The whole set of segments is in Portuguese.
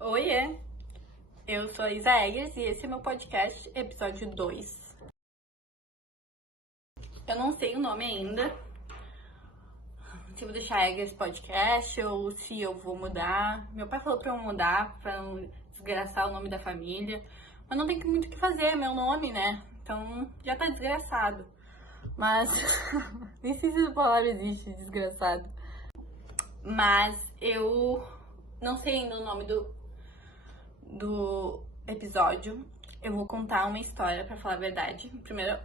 Oiê, eu sou a Isa Eggers e esse é meu podcast, episódio 2. Eu não sei o nome ainda, se eu vou deixar Eggers Podcast ou se eu vou mudar. Meu pai falou pra eu mudar, pra não desgraçar o nome da família, mas não tem muito o que fazer, é meu nome, né? Então já tá desgraçado. Mas nem sei se essa palavra existe, desgraçado. Mas eu não sei ainda o nome do episódio. Eu vou contar uma história, pra falar a verdade. Primeiro,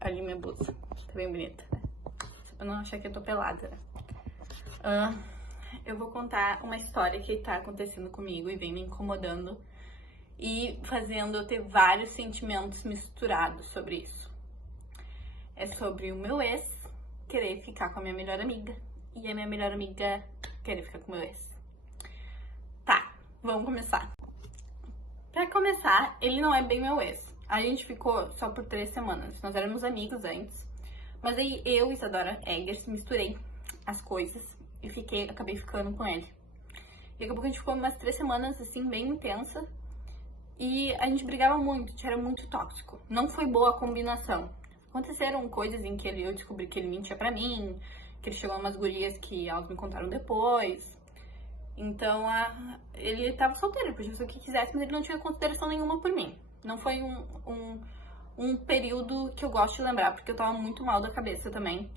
olha minha blusa, tá bem bonita, né? Só pra não achar que eu tô pelada, né? Eu vou contar uma história que tá acontecendo comigo e vem me incomodando e fazendo eu ter vários sentimentos misturados sobre isso. É sobre o meu ex querer ficar com a minha melhor amiga e a minha melhor amiga querer ficar com o meu ex. Tá, vamos começar. Pra começar, ele não é bem meu ex. A gente ficou só por 3 semanas. Nós éramos amigos antes. Mas aí eu, Isadora Eggers, misturei as coisas e acabei ficando com ele. E acabou que a gente ficou umas 3 semanas, assim, bem intensa. E a gente brigava muito, a gente era muito tóxico. Não foi boa a combinação. Aconteceram coisas em que eu descobri que ele mentia pra mim, que ele chegou umas gurias que elas me contaram depois. Então, ele tava solteiro, ele podia fazer o que quisesse, mas ele não tinha consideração nenhuma por mim. Não foi um período que eu gosto de lembrar, porque eu tava muito mal da cabeça também.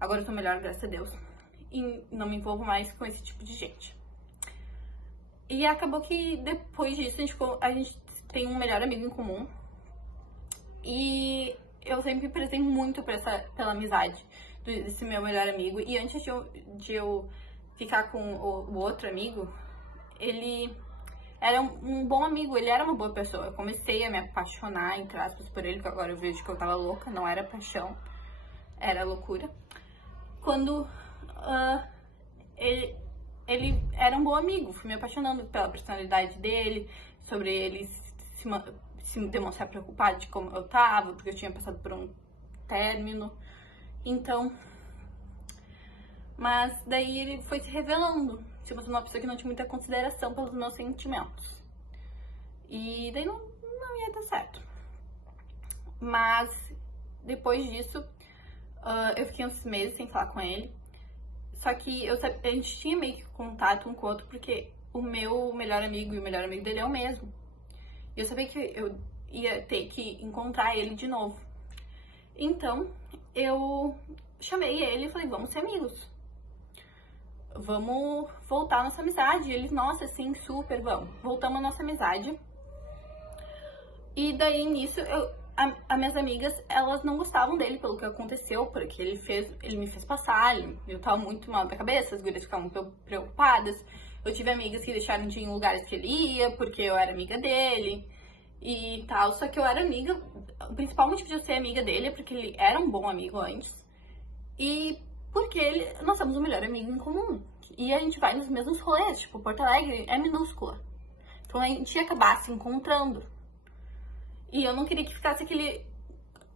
Agora eu tô melhor, graças a Deus. E não me envolvo mais com esse tipo de gente. E acabou que depois disso a gente tem um melhor amigo em comum. E eu sempre prezei muito pela amizade desse meu melhor amigo. E antes de eu ficar com o outro amigo, ele era um bom amigo, ele era uma boa pessoa. Eu comecei a me apaixonar, entre aspas, por ele, porque agora eu vejo que eu tava louca, não era paixão, era loucura. Quando ele era um bom amigo, fui me apaixonando pela personalidade dele, sobre ele se demonstrar preocupado de como eu tava, porque eu tinha passado por um término. Então, mas daí ele foi se revelando, se você é uma pessoa que não tinha muita consideração pelos meus sentimentos. E daí não ia dar certo. Mas depois disso, eu fiquei uns meses sem falar com ele. Só que a gente tinha meio que contato um com o outro, porque o meu melhor amigo e o melhor amigo dele é o mesmo. E eu sabia que eu ia ter que encontrar ele de novo. Então, eu chamei ele e falei, vamos ser amigos. Vamos voltar a nossa amizade. E eles, nossa, sim, super, vamos. Voltamos a nossa amizade. E daí, nisso, as minhas amigas, elas não gostavam dele pelo que aconteceu, porque ele me fez passar, eu tava muito mal da cabeça, as gurias ficavam muito preocupadas. Eu tive amigas que deixaram de ir em lugares que ele ia, porque eu era amiga dele e tal. Só que eu era amiga, o principal motivo de eu ser amiga dele é porque ele era um bom amigo antes. E porque nós somos o melhor amigo em comum. E a gente vai nos mesmos rolês, tipo, Porto Alegre é minúscula. Então a gente ia acabar se encontrando. E eu não queria que ficasse aquele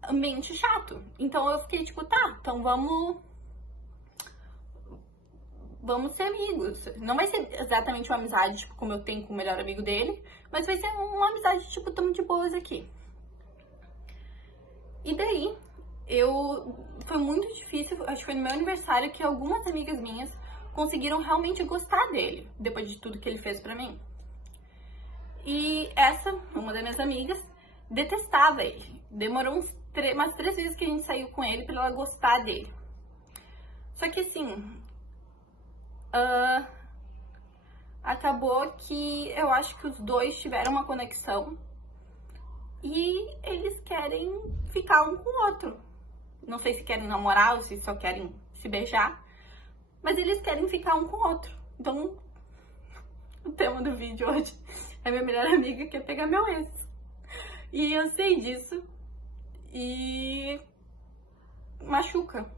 ambiente chato. Então eu fiquei tipo, tá, então vamos ser amigos. Não vai ser exatamente uma amizade, tipo, como eu tenho com o melhor amigo dele, mas vai ser uma amizade, tipo, tamo de boas aqui. E daí, foi muito difícil, acho que foi no meu aniversário que algumas amigas minhas conseguiram realmente gostar dele, depois de tudo que ele fez pra mim. E uma das minhas amigas, detestava ele. Demorou umas 3 vezes que a gente saiu com ele pra ela gostar dele. Só que assim, acabou que eu acho que os dois tiveram uma conexão e eles querem ficar um com o outro. Não sei se querem namorar ou se só querem se beijar, mas eles querem ficar um com o outro. Então, o tema do vídeo hoje é minha melhor amiga quer pegar meu ex. E eu sei disso e machuca.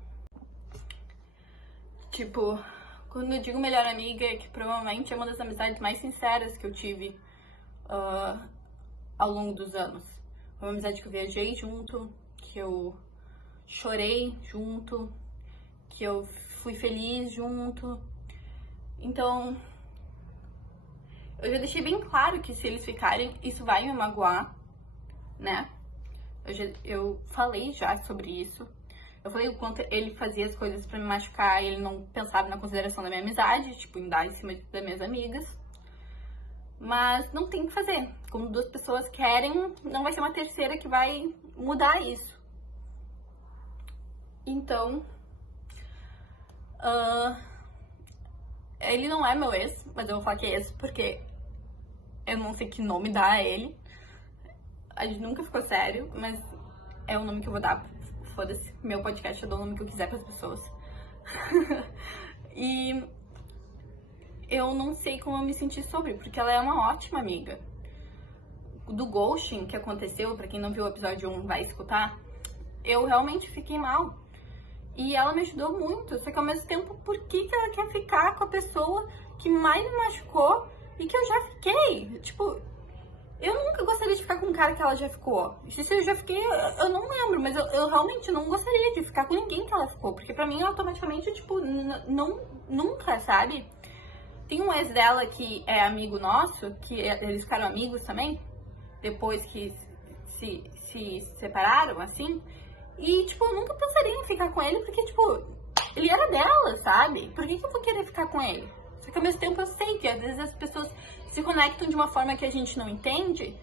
Tipo, quando eu digo melhor amiga, é que provavelmente é uma das amizades mais sinceras que eu tive ao longo dos anos. Foi uma amizade que eu viajei junto, que eu chorei junto, que eu fui feliz junto. Então, Eu já deixei bem claro que se eles ficarem, isso vai me magoar, né? Eu falei já sobre isso. Eu falei o quanto ele fazia as coisas pra me machucar e ele não pensava na consideração da minha amizade, tipo, em dar em cima das minhas amigas. Mas não tem o que fazer. Como duas pessoas querem, não vai ser uma terceira que vai mudar isso. Então, ele não é meu ex, mas eu vou falar que é ex porque eu não sei que nome dar a ele. A gente nunca ficou sério, mas é o nome que eu vou dar. Foda-se, meu podcast, eu dou o nome que eu quiser pras pessoas. E eu não sei como eu me senti sobre, porque ela é uma ótima amiga. Do ghosting que aconteceu, pra quem não viu o episódio 1 vai escutar, eu realmente fiquei mal. E ela me ajudou muito, só que ao mesmo tempo, por que ela quer ficar com a pessoa que mais me machucou e que eu já fiquei? Tipo, eu nunca gostaria de ficar com um cara que ela já ficou. Se eu já fiquei, eu não lembro, mas eu realmente não gostaria de ficar com ninguém que ela ficou. Porque pra mim, automaticamente, tipo, nunca, sabe? Tem um ex dela que é amigo nosso, que eles ficaram amigos também, depois que se separaram, assim. E, tipo, eu nunca pensaria em ficar com ele, porque, tipo, ele era dela, sabe? Por que eu vou querer ficar com ele? Só que ao mesmo tempo eu sei que às vezes as pessoas se conectam de uma forma que a gente não entende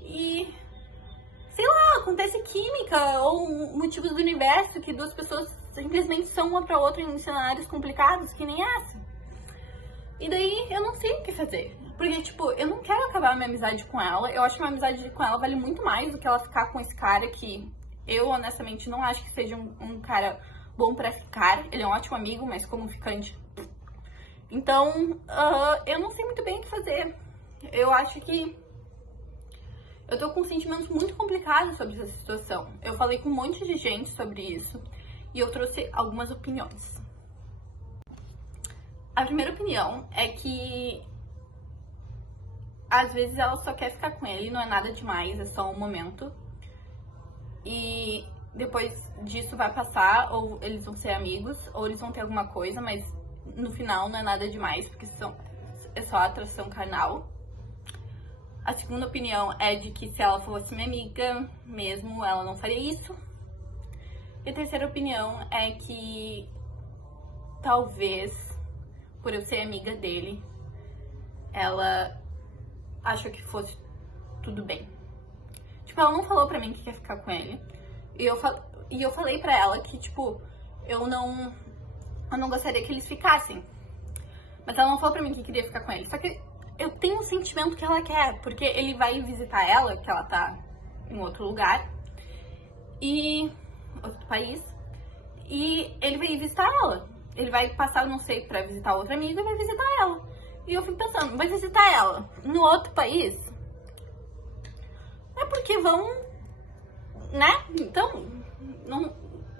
e, sei lá, acontece química ou motivos do universo que duas pessoas simplesmente são uma pra outra em cenários complicados, que nem essa. E daí eu não sei o que fazer. Porque, tipo, eu não quero acabar a minha amizade com ela. Eu acho que a minha amizade com ela vale muito mais do que ela ficar com esse cara que eu, honestamente, não acho que seja um cara bom pra ficar. Ele é um ótimo amigo, mas como ficante. Então, eu não sei muito bem o que fazer. Eu acho que eu tô com sentimentos muito complicados sobre essa situação. Eu falei com um monte de gente sobre isso e eu trouxe algumas opiniões. A primeira opinião é que às vezes ela só quer ficar com ele, não é nada demais, é só um momento. E depois disso vai passar, ou eles vão ser amigos, ou eles vão ter alguma coisa, mas no final não é nada demais, porque é só atração carnal. A segunda opinião é de que se ela fosse minha amiga mesmo, ela não faria isso. E a terceira opinião é que talvez, por eu ser amiga dele, ela achou que fosse tudo bem. Tipo, ela não falou pra mim que quer ficar com ele. E eu falei pra ela que, tipo, eu não gostaria que eles ficassem. Mas ela não falou pra mim que queria ficar com ele. Só que eu tenho um sentimento que ela quer. Porque ele vai visitar ela, que ela tá em outro lugar. E... outro país. E ele vai visitar ela. Ele vai passar, não sei, pra visitar outra amiga e vai visitar ela. E eu fico pensando, vai visitar ela no outro país? É porque vão, né?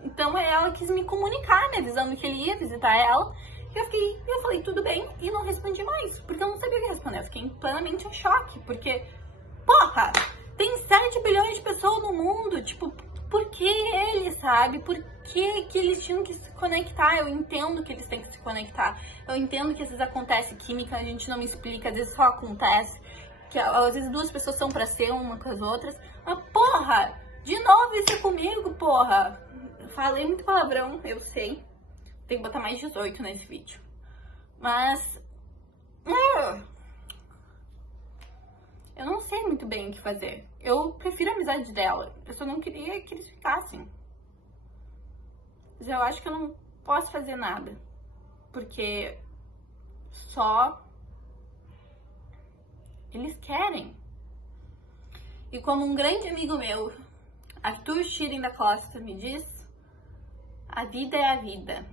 Então ela quis me comunicar, me avisando que ele ia visitar ela. E eu falei, tudo bem, e não respondi mais, porque eu não sabia o que responder. Eu fiquei plenamente em choque, porque, porra, tem 7 bilhões de pessoas no mundo, tipo, por que ele, sabe? Por que eles tinham que se conectar? Eu entendo que eles têm que se conectar. Eu entendo que às vezes acontece química, a gente não explica, às vezes só acontece. Que às vezes duas pessoas são pra ser uma com as outras. Mas, porra, de novo isso é comigo, porra. Falei muito palavrão, eu sei. Tem que botar mais 18 nesse vídeo. Mas... eu não sei muito bem o que fazer. Eu prefiro a amizade dela. Eu só não queria que eles ficassem. Mas eu acho que eu não posso fazer nada. Porque só eles querem. E como um grande amigo meu, Arthur Schiren da Costa, me diz, a vida é a vida.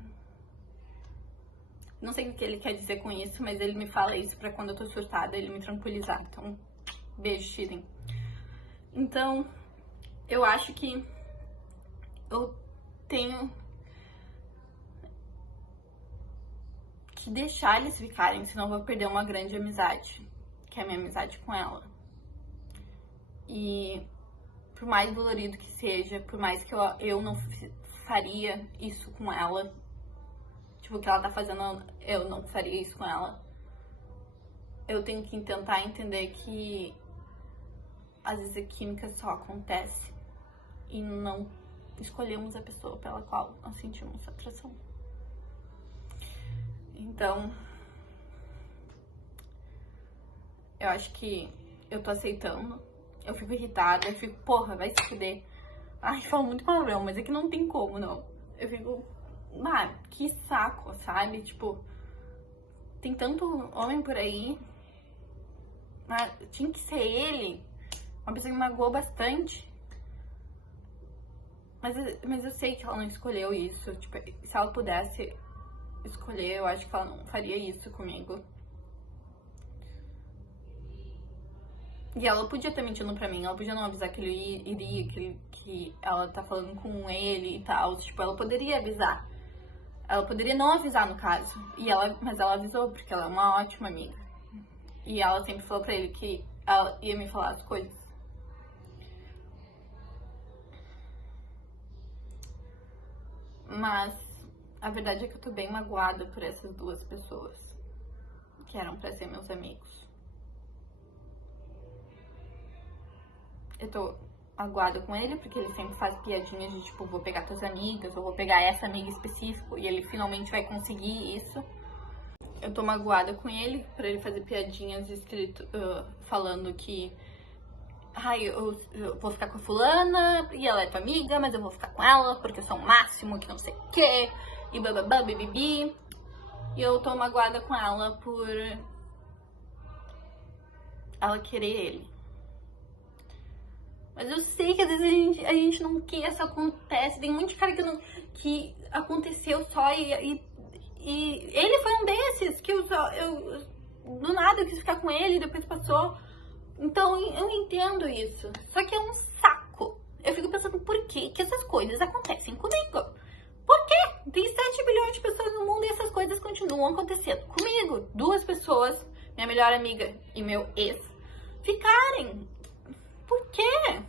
Não sei o que ele quer dizer com isso, mas ele me fala isso pra quando eu tô surtada, ele me tranquilizar. Então, beijo, Schiren. Então, eu acho que eu tenho que deixar eles ficarem, senão eu vou perder uma grande amizade, que é a minha amizade com ela. E por mais dolorido que seja, por mais que eu não faria isso com ela, tipo, o que ela tá fazendo, eu não faria isso com ela. eu tenho que tentar entender que às vezes a química só acontece e não escolhemos a pessoa pela qual nós sentimos atração. Então, eu acho que eu tô aceitando. Eu fico irritada, eu fico, porra, vai se fuder. Ai, falo muito palavrão, mas é que não tem como, não. Eu fico, que saco, sabe? Tipo, tem tanto homem por aí. Tinha que ser ele. Uma pessoa que me magoou bastante. Mas eu sei que ela não escolheu isso. Tipo, se ela pudesse escolher, eu acho que ela não faria isso comigo. E ela podia ter mentindo pra mim, ela podia não avisar que ele iria, que ela tá falando com ele e tal. Tipo, ela poderia avisar. Ela poderia não avisar, no caso. Mas ela avisou, porque ela é uma ótima amiga. E ela sempre falou pra ele que ela ia me falar as coisas. Mas a verdade é que eu tô bem magoada por essas duas pessoas que eram pra ser meus amigos. Eu tô magoada com ele porque ele sempre faz piadinhas de tipo, vou pegar tuas amigas, ou vou pegar essa amiga específico, e ele finalmente vai conseguir isso. Eu tô magoada com ele por ele fazer piadinhas falando que eu vou ficar com a fulana e ela é tua amiga, mas eu vou ficar com ela porque eu sou o máximo, que não sei o quê, e bababá, bibibi. E eu tô magoada com ela por ela querer ele. Mas eu sei que às vezes a gente não quer, isso acontece. Tem muitos caras que aconteceu só e ele foi um desses que eu do nada eu quis ficar com ele e depois passou. Então eu entendo isso. Só que é um saco. Eu fico pensando por que essas coisas acontecem comigo. Por quê? Tem 7 bilhões de pessoas no mundo e essas coisas continuam acontecendo comigo. 2 pessoas, minha melhor amiga e meu ex, ficarem. Por quê?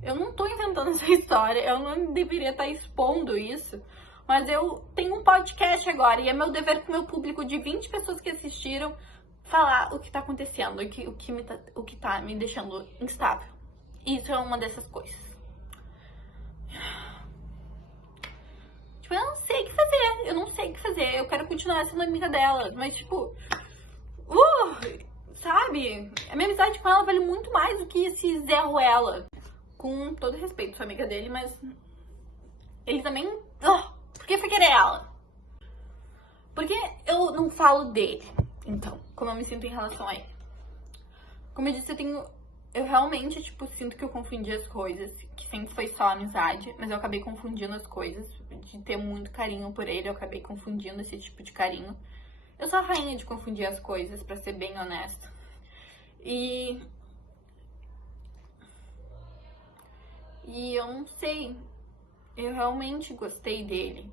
Eu não tô inventando essa história, eu não deveria estar expondo isso, mas eu tenho um podcast agora e é meu dever com o meu público de 20 pessoas que assistiram falar o que tá acontecendo e o que tá me deixando instável. Isso é uma dessas coisas. Tipo, eu não sei o que fazer, eu quero continuar sendo amiga dela, mas tipo, sabe? A minha amizade com ela vale muito mais do que esse Zé Ruela. Com todo respeito, sou amiga dele, mas ele também... por que foi querer ela? Por que eu não falo dele? Então, como eu me sinto em relação a ele? Como eu disse, eu realmente, tipo, sinto que eu confundi as coisas, que sempre foi só amizade, mas eu acabei confundindo as coisas, de ter muito carinho por ele, eu acabei confundindo esse tipo de carinho. Eu sou a rainha de confundir as coisas, pra ser bem honesta. E eu não sei, eu realmente gostei dele,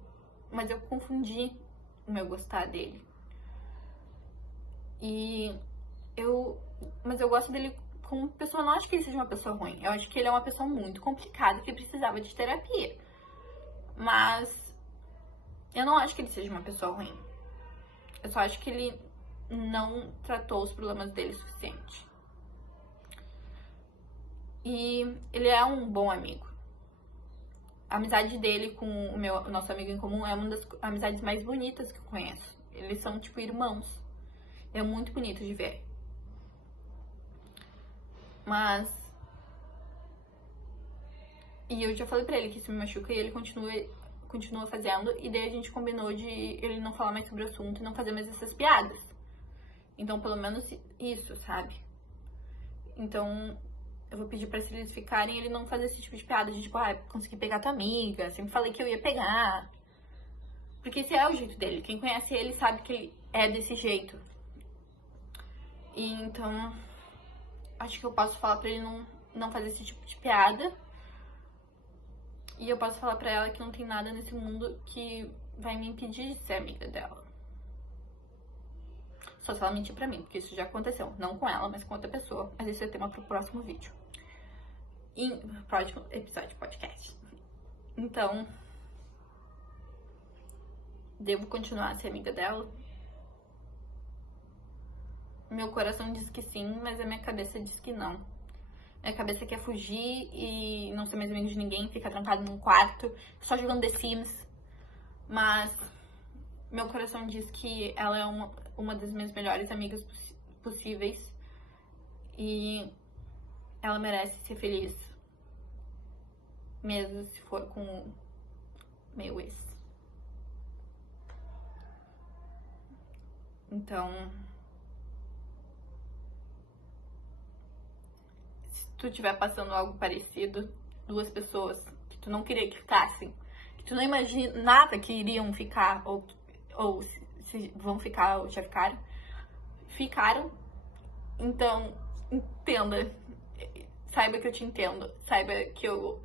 mas eu confundi o meu gostar dele. Mas eu gosto dele como pessoa, não acho que ele seja uma pessoa ruim. Eu acho que ele é uma pessoa muito complicada que precisava de terapia. Mas eu não acho que ele seja uma pessoa ruim. Eu só acho que ele não tratou os problemas dele o suficiente. E ele é um bom amigo. A amizade dele com o nosso amigo em comum é uma das amizades mais bonitas que eu conheço. Eles são tipo irmãos. É muito bonito de ver. Mas... E eu já falei pra ele que isso me machuca e ele continua fazendo. E daí a gente combinou de ele não falar mais sobre o assunto e não fazer mais essas piadas. Então, pelo menos isso, sabe? Então, eu vou pedir pra se eles ficarem ele não fazer esse tipo de piada de tipo, consegui pegar tua amiga. Sempre falei que eu ia pegar. Porque esse é o jeito dele. Quem conhece ele sabe que ele é desse jeito. E então, acho que eu posso falar pra ele não fazer esse tipo de piada. E eu posso falar pra ela que não tem nada nesse mundo que vai me impedir de ser amiga dela. Só se ela mentir pra mim, porque isso já aconteceu. Não com ela, mas com outra pessoa. Mas esse é tema pro próximo vídeo. E próximo episódio de podcast. Então, devo continuar a ser amiga dela? Meu coração diz que sim, mas a minha cabeça diz que não. Minha cabeça quer fugir e não ser mais amigo de ninguém, ficar trancado num quarto, só jogando The Sims. Mas meu coração diz que ela é uma das minhas melhores amigas possíveis. E ela merece ser feliz, mesmo se for com o meu ex. Então, se tu estiver passando algo parecido, duas pessoas que tu não queria que ficassem, que tu não imaginava que iriam ficar, ou se vão ficar ou já ficaram, então entenda, saiba que eu te entendo, saiba que eu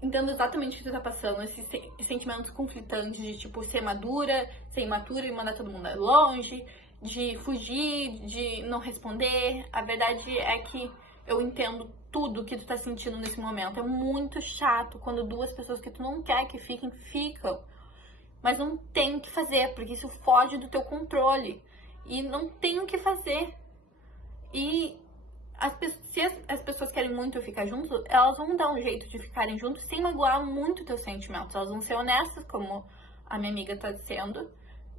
entendo exatamente o que tu tá passando, esses sentimentos conflitantes de, tipo, ser madura, ser imatura e mandar todo mundo longe, de fugir, de não responder. A verdade é que eu entendo tudo que tu tá sentindo nesse momento. É muito chato quando duas pessoas que tu não quer que fiquem, ficam. Mas não tem o que fazer, porque isso foge do teu controle. E não tem o que fazer. E se as pessoas querem muito ficar juntos, elas vão dar um jeito de ficarem juntos sem magoar muito teus sentimentos. Elas vão ser honestas, como a minha amiga tá dizendo,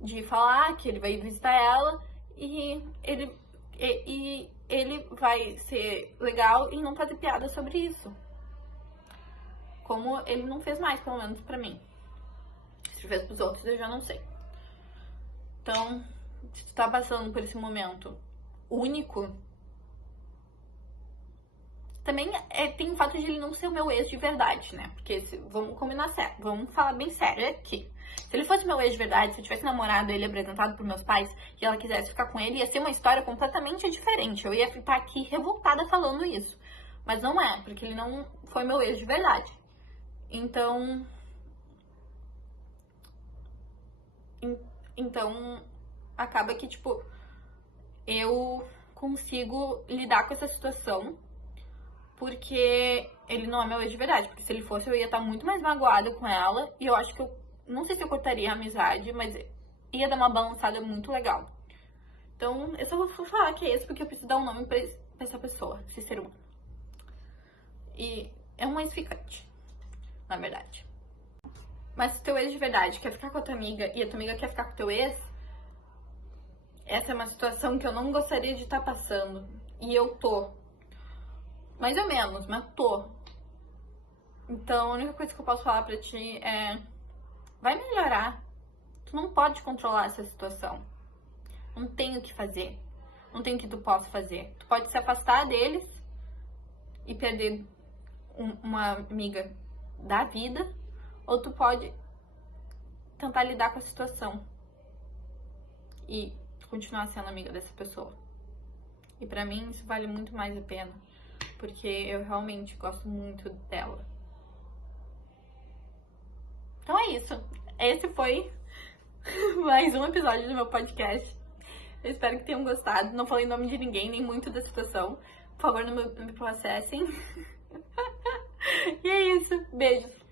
de falar que ele vai visitar ela e ele vai ser legal e não fazer piada sobre isso. Como ele não fez mais, pelo menos pra mim. Se fez pros outros, eu já não sei. Então, se tu tá passando por esse momento único, também tem o fato de ele não ser o meu ex de verdade, né? Porque vamos combinar sério, vamos falar bem sério aqui. Se ele fosse meu ex de verdade, se eu tivesse namorado ele apresentado por meus pais e ela quisesse ficar com ele, ia ser uma história completamente diferente. Eu ia estar aqui revoltada falando isso. Mas não é, porque ele não foi meu ex de verdade. Então acaba que, tipo, eu consigo lidar com essa situação porque ele não é meu ex de verdade. Porque se ele fosse, eu ia estar muito mais magoada com ela. E eu acho que não sei se eu cortaria a amizade, mas ia dar uma balançada muito legal. Então, eu só vou falar que é esse porque eu preciso dar um nome pra essa pessoa, esse ser humano. E é um ex-ficante, na verdade. Mas se teu ex de verdade quer ficar com a tua amiga e a tua amiga quer ficar com o teu ex, essa é uma situação que eu não gostaria de estar passando. E eu tô. Mais ou menos, mas tô. Então, a única coisa que eu posso falar pra ti é: vai melhorar. Tu não pode controlar essa situação. Não tem o que fazer. Não tem o que tu possa fazer. Tu pode se afastar deles e perder uma amiga da vida, ou tu pode tentar lidar com a situação e continuar sendo amiga dessa pessoa. E pra mim isso vale muito mais a pena, porque eu realmente gosto muito dela. Então é isso. Esse foi mais um episódio do meu podcast. Eu espero que tenham gostado. Não falei o nome de ninguém, nem muito da situação. Por favor, não me processem. E é isso. Beijos.